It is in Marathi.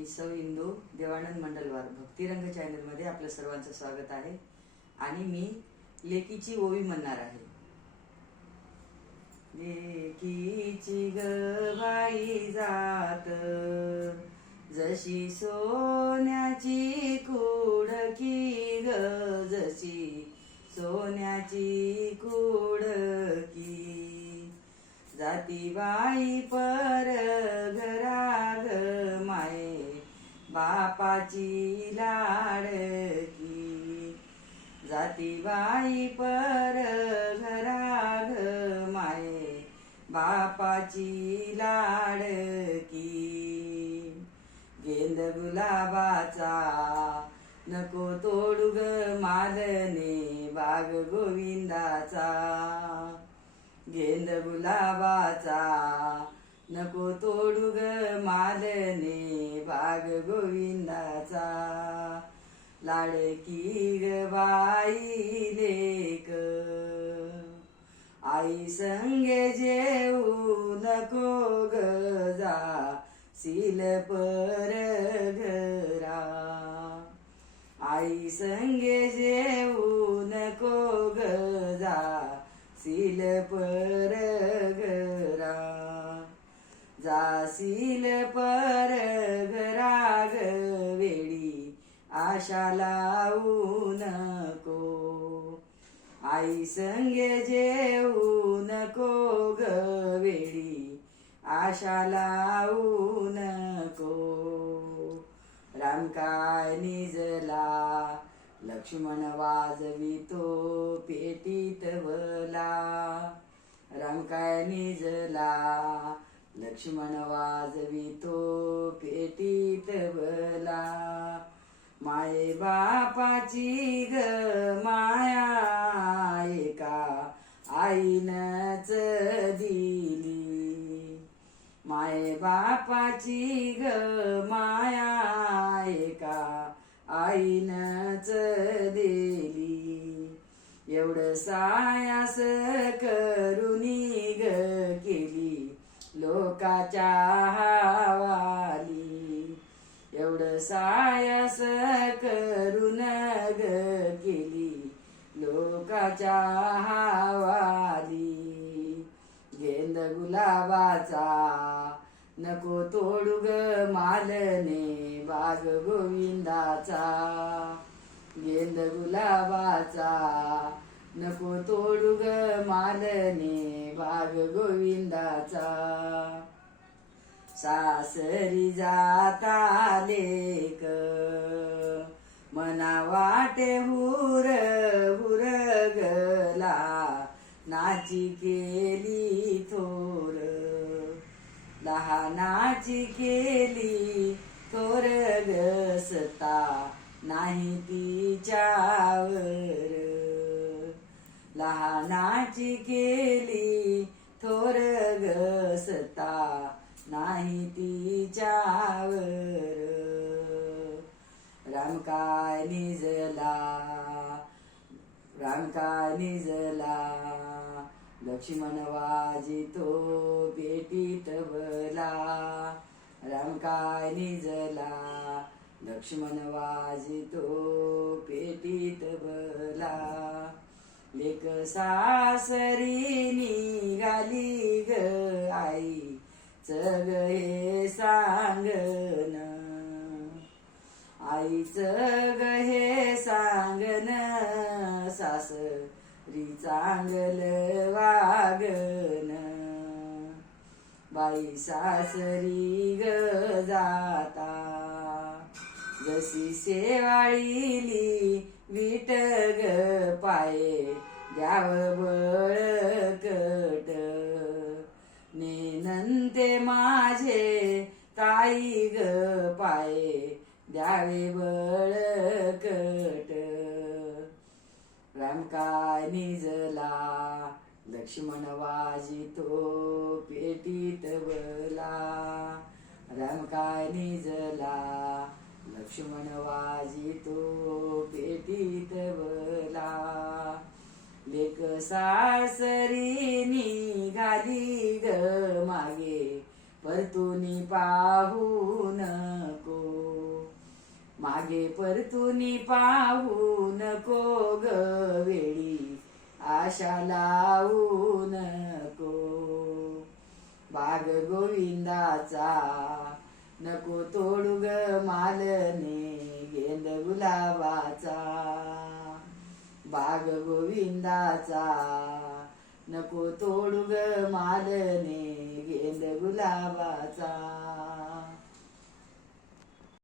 मी सौ इंदू देवानंद मंडलवार. भक्तिरंग चॅनलमध्ये आपलं सर्वांचं स्वागत आहे. आणि मी लेकीची ओवी म्हणणार आहे. लेकीची गवाई बाई जात जशी सोन्याची कुडकी ग जशी सोन्याची कुडकी जाती बाई पर घरा बापाची लाडकी जाती बाई पर घराग माये. बापाची लाडकी गेंद गुलाबाचा नको तोडू ग मालने बाग गोविंदाचा. गेंद गुलाबाचा नको तोडू ग मालने भाग गोविंदाचा. लाडकी ग बाई लेक आई संगे जेऊ नको ग जा सिल पर घरा. आई संगे जेऊ नको ग जा सिल पर असील पर राग वेळी आशा लावू नको. आई संगे जेऊ नको ग वेळी आशा लावू नको. राम काय निजला लक्ष्मण वाजवितो पेटीत वला. राम काय निजला लक्ष्मण वाजवितो पेटीत वला माये बापाची ग माया एका आईनच दिली. माये बापाची ग माया एका आईनच दिली. एवढं सायास करुनी गेली. लोकाच्या हावाली. गेंद गुलाबाचा. नको तोडू ग मालने बाग गोविंदाचा. गेंद गुलाबाचा. नको तोडू ग मालने बाग गोविंदाचा. सासरी जाता लेक मना वाटे हुर हुर गला नाची केली थोर. लहानाची केली थोर गसता नाही तिच्यावर. लहानाची केली थोर गसता नाही तिच्यावर. राम काय निजला राम काय निजला लक्ष्मण वाजितो पेटीत बला राम काय निजला लक्ष्मण वाजितो पेटीत बला लेक सासरी निघाली ग आई चग हे ना. आईचं ग हे सांगन सासरी चांगल वागन. बाई सासरी ग जाता जशी सेवाळीली विट ग पाये द्याव बळकट. नेनंते माझे ताई ग पाये द्यावे बळकट. राम काय निजला लक्ष्मण वाजितो पेटीत बला. राम काय निजला लक्ष्मण वाजितो पेटीत बला. लेक सासरी निघाली ग मागे परतुनी पाहू मागे परतून पाहू नको ग वेळी आशा लावू नको. बाग गोविंदाचा नको तोडू ग मालने गेंद गुलाबाचा. बाग गोविंदाचा नको तोडू ग मालने गेंद गुलाबाचा.